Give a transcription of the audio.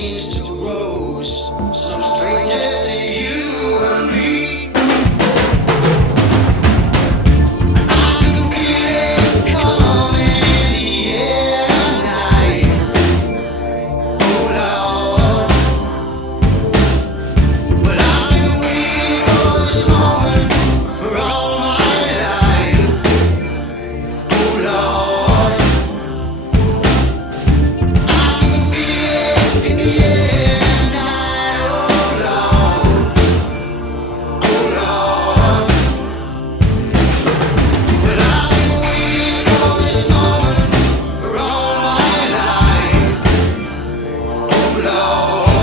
changed to rose, some stranger to you and me. I can feel it coming in the air tonight. Oh Lord, but I've been waiting for this moment for all my life. Oh Lord, I can feel it in the air tonight. Oh Lord, oh Lord. Well, I've been waiting for this moment for all my life. Oh Lord.